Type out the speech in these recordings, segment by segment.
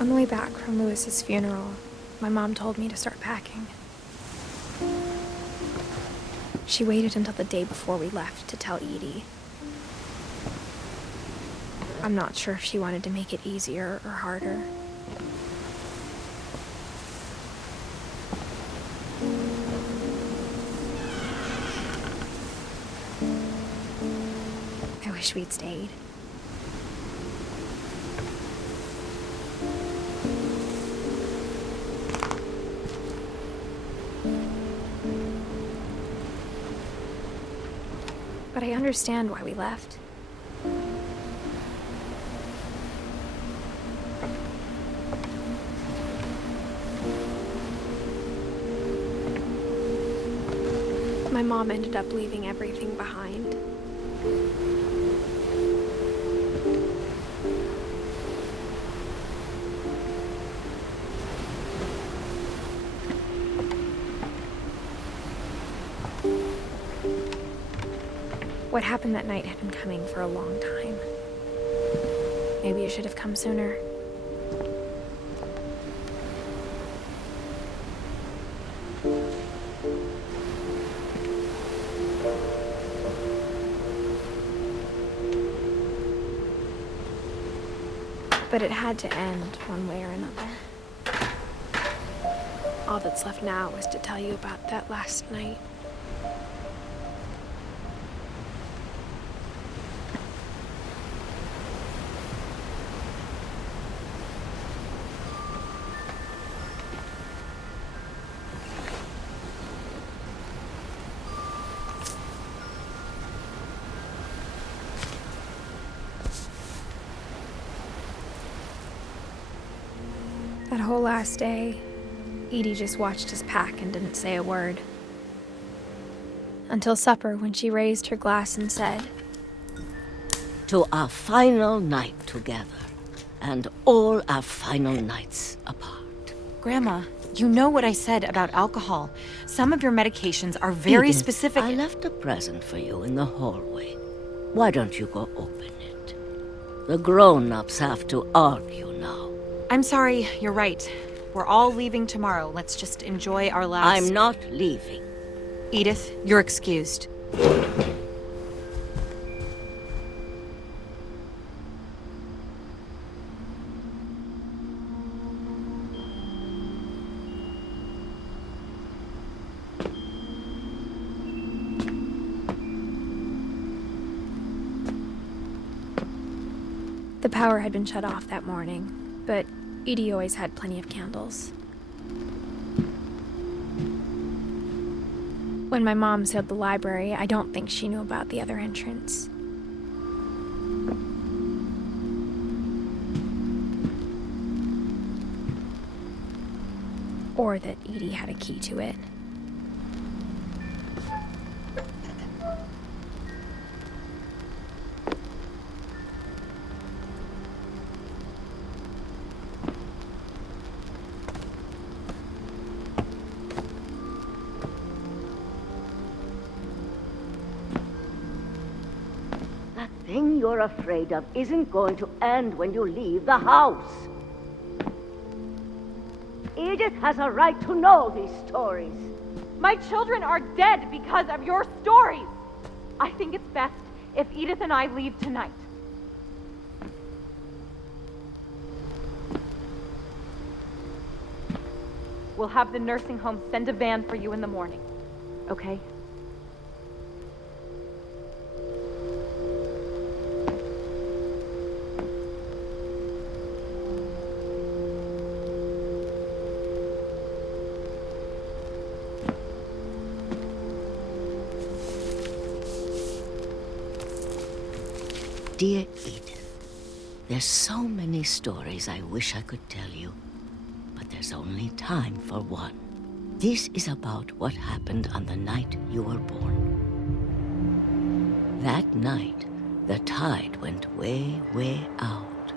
On the way back from Lewis's funeral, my mom told me to start packing. She waited until the day before we left to tell Edie. I'm not sure if she wanted to make it easier or harder. I wish we'd stayed. But I understand why we left. My mom ended up leaving everything behind. What happened that night had been coming for a long time. Maybe it should have come sooner. But it had to end one way or another. All that's left now is to tell you about that last night. That whole last day, Edie just watched us pack and didn't say a word. Until supper, when she raised her glass and said, "To our final night together, and all our final nights apart." Grandma, you know what I said about alcohol. Some of your medications are very Edith, specific. I left a present for you in the hallway. Why don't you go open it? The grown-ups have to argue now. I'm sorry, you're right. We're all leaving tomorrow. Let's just enjoy our last... I'm not leaving. Edith, you're excused. the power had been shut off that morning, but Edie always had plenty of candles. When my mom sealed the library, I don't think she knew about the other entrance. Or that Edie had a key to it. The thing you're afraid of isn't going to end when you leave the house. Edith has a right to know these stories. My children are dead because of your stories. I think it's best if Edith and I leave tonight. We'll have the nursing home send a van for you in the morning, okay? Dear Edith, there's so many stories I wish I could tell you, but there's only time for one. This is about what happened on the night you were born. That night, the tide went way, way out.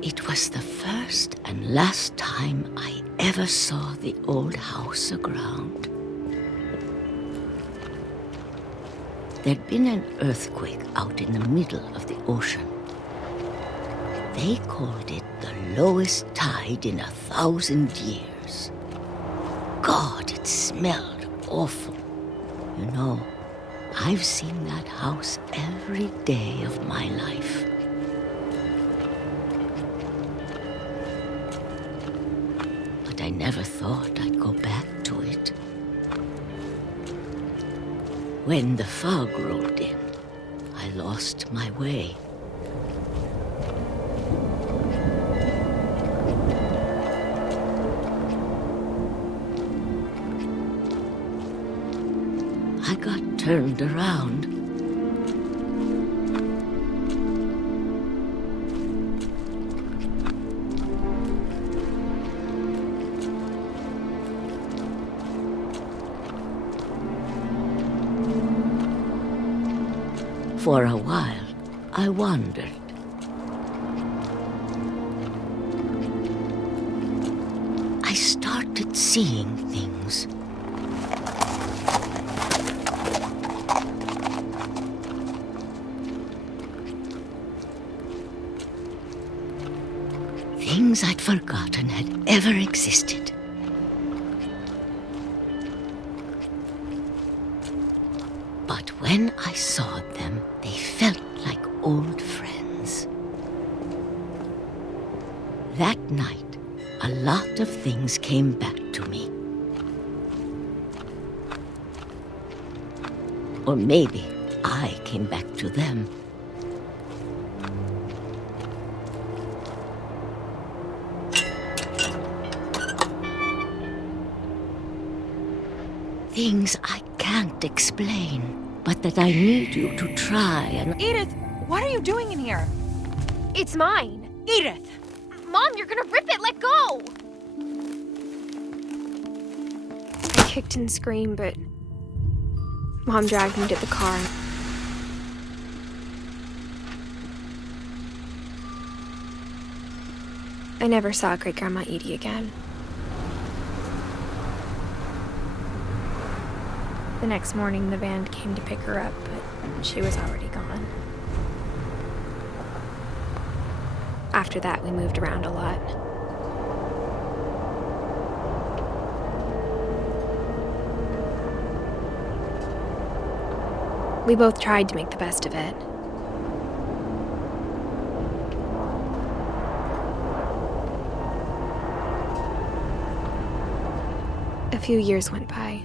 It was the first and last time I ever saw the old house aground. There'd been an earthquake out in the middle of the ocean. They called it the lowest tide in 1,000 years. God, it smelled awful. You know, I've seen that house every day of my life. But I never thought I'd go back to it. When the fog rolled in, I lost my way. I got turned around. For a while, I wandered. I started seeing things. Things I'd forgotten had ever existed. But when I saw them, they felt like old friends. That night, a lot of things came back to me. Or maybe I came back to them. Things I can't explain, but that I need you to try and... Edith, what are you doing in here? It's mine. Edith! Mom, you're gonna rip it! Let go! I kicked and screamed, but Mom dragged me to the car. I never saw Great-Grandma Edie again. The next morning, the van came to pick her up, but she was already gone. After that, we moved around a lot. We both tried to make the best of it. A few years went by.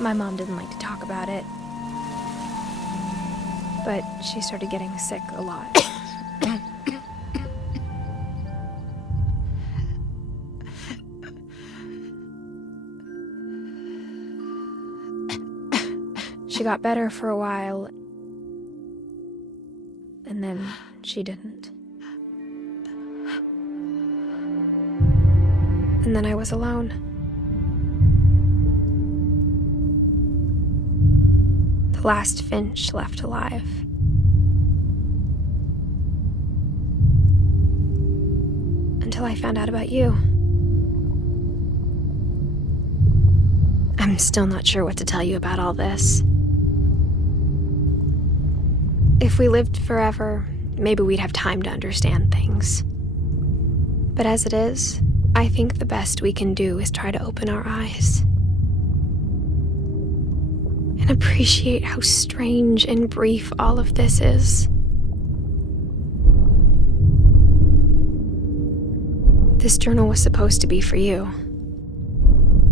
My mom didn't like to talk about it, but she started getting sick a lot. She got better for a while, and then she didn't. And then I was alone. The last Finch left alive. Until I found out about you. I'm still not sure what to tell you about all this. If we lived forever, maybe we'd have time to understand things. But as it is, I think the best we can do is try to open our eyes. And appreciate how strange and brief all of this is. This journal was supposed to be for you.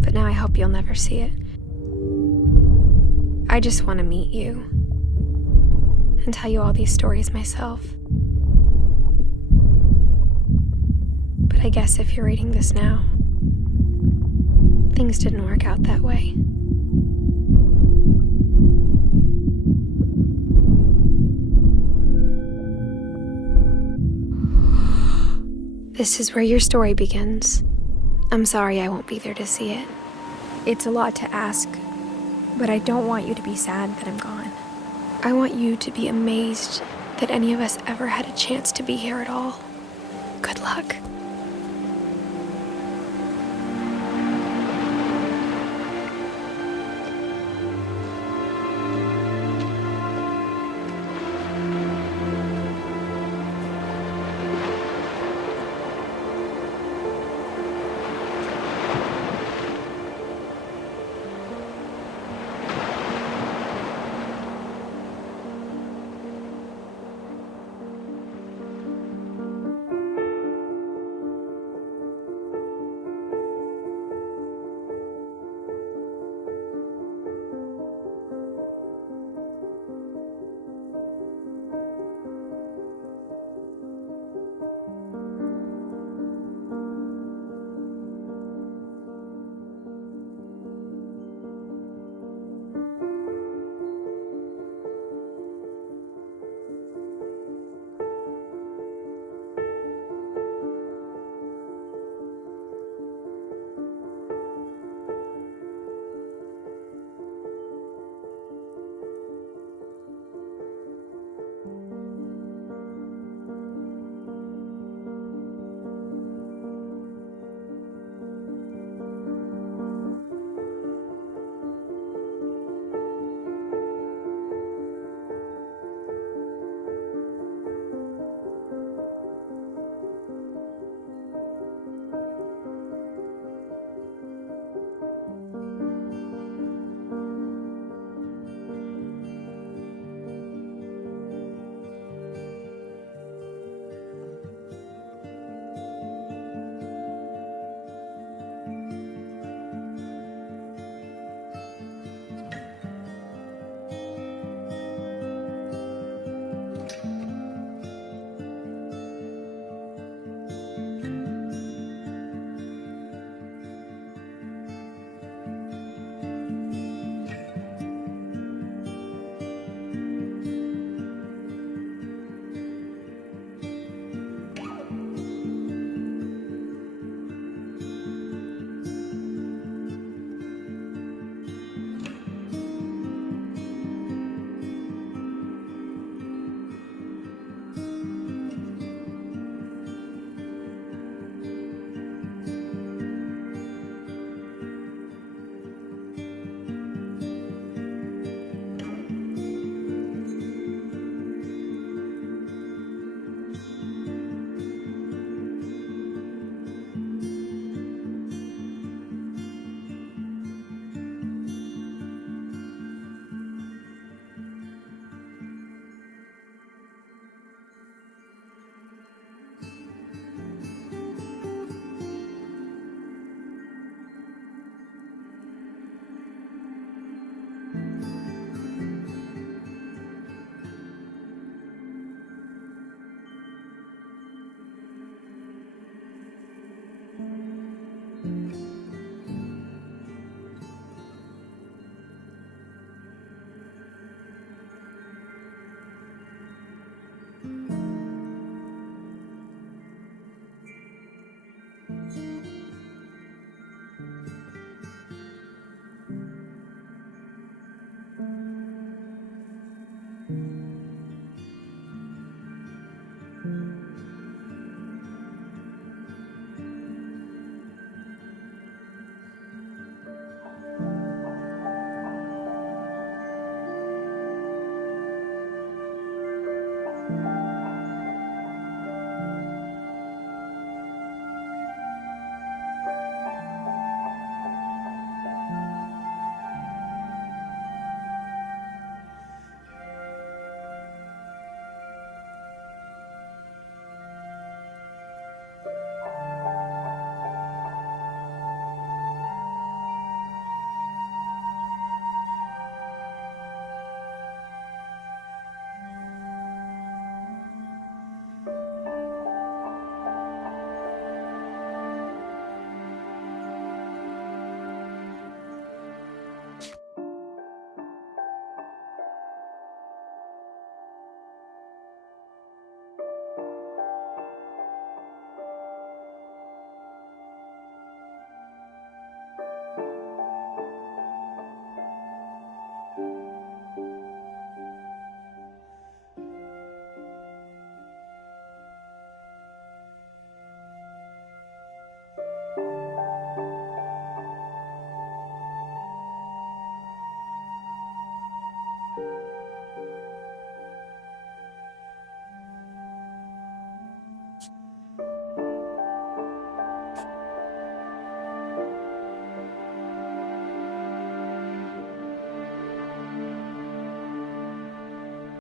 But now I hope you'll never see it. I just want to meet you. And tell you all these stories myself. But I guess if you're reading this now, things didn't work out that way. This is where your story begins. I'm sorry I won't be there to see it. It's a lot to ask, but I don't want you to be sad that I'm gone. I want you to be amazed that any of us ever had a chance to be here at all. Good luck.